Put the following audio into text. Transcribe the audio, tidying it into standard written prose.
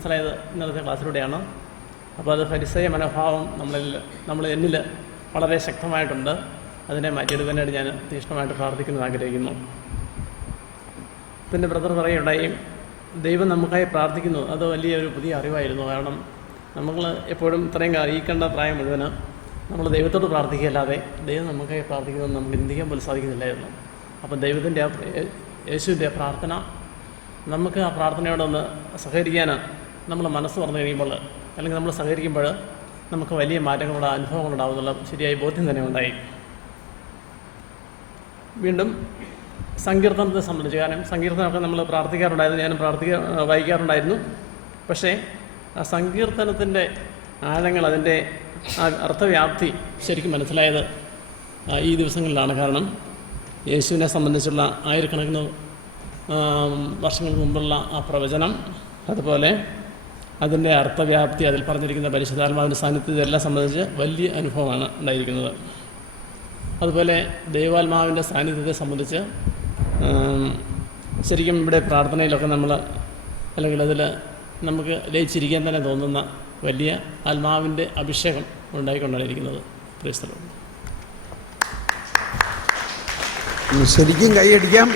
മനസ്സിലായത് ഇന്നത്തെ ക്ലാസ്സിലൂടെയാണ്. അപ്പോൾ അത് ഫരിസേയ മനോഭാവം എന്നിൽ വളരെ ശക്തമായിട്ടുണ്ട്. അതിനെ മാറ്റിയെടുക്കാനായിട്ട് ഞാൻ തീക്ഷ്ണമായിട്ട് പ്രാർത്ഥിക്കുന്നത് ആഗ്രഹിക്കുന്നു. പിന്നെ ബ്രദർ പറയുകയുണ്ടായി, ദൈവം നമുക്കായി പ്രാർത്ഥിക്കുന്നു. അത് വലിയൊരു പുതിയ അറിവായിരുന്നു. കാരണം നമ്മൾ എപ്പോഴും ഇത്രയും ഈ കണ്ട പ്രായം മുഴുവന് നമ്മൾ ദൈവത്തോട് പ്രാർത്ഥിക്കുകയല്ലാതെ ദൈവം നമുക്കായി പ്രാർത്ഥിക്കുന്നത് നമുക്ക് ചിന്തിക്കാൻ പോലും സാധിക്കുന്നില്ലായിരുന്നു. അപ്പം ദൈവത്തിൻ്റെ യേശുവിൻ്റെ പ്രാർത്ഥന, നമുക്ക് ആ പ്രാർത്ഥനയോടൊന്ന് സഹകരിക്കാൻ നമ്മൾ മനസ്സ് പറഞ്ഞു കഴിയുമ്പോൾ, അല്ലെങ്കിൽ നമ്മൾ സഹകരിക്കുമ്പോൾ നമുക്ക് വലിയ മാറ്റങ്ങളുടെ അനുഭവങ്ങളുണ്ടാകുന്നുള്ള ശരിയായ ബോധ്യം തന്നെ ഉണ്ടായി. വീണ്ടും സങ്കീർത്തനത്തെ സംബന്ധിച്ച്, കാരണം സങ്കീർത്തനമൊക്കെ നമ്മൾ പ്രാർത്ഥിക്കാറുണ്ടായിരുന്നു, ഞാനും വായിക്കാറുണ്ടായിരുന്നു. പക്ഷേ ആ സങ്കീർത്തനത്തിൻ്റെ ആഴങ്ങൾ, അതിൻ്റെ ആ അർത്ഥവ്യാപ്തി ശരിക്കും മനസ്സിലായത് ഈ ദിവസങ്ങളിലാണ്. കാരണം യേശുവിനെ സംബന്ധിച്ചുള്ള ആയിരക്കണക്കിന് വർഷങ്ങൾക്ക് മുമ്പുള്ള ആ പ്രവചനം, അതുപോലെ അതിൻ്റെ അർത്ഥവ്യാപ്തി, അതിൽ പറഞ്ഞിരിക്കുന്ന പരിശുദ്ധാത്മാവിൻ്റെ സാന്നിധ്യം, ഇതെല്ലാം സംബന്ധിച്ച് വലിയ അനുഭവമാണ് ഉണ്ടായിരിക്കുന്നത്. അതുപോലെ ദൈവാത്മാവിൻ്റെ സാന്നിധ്യത്തെ സംബന്ധിച്ച് ശരിക്കും ഇവിടെ പ്രാർത്ഥനയിലൊക്കെ അല്ലെങ്കിൽ അതിൽ നമുക്ക് ലയിച്ചിരിക്കാൻ തന്നെ തോന്നുന്ന വലിയ ആത്മാവിൻ്റെ അഭിഷേകം ഉണ്ടായിക്കൊണ്ടായിരിക്കുന്നത്. ശരിക്കും കൈയടിക്കാം.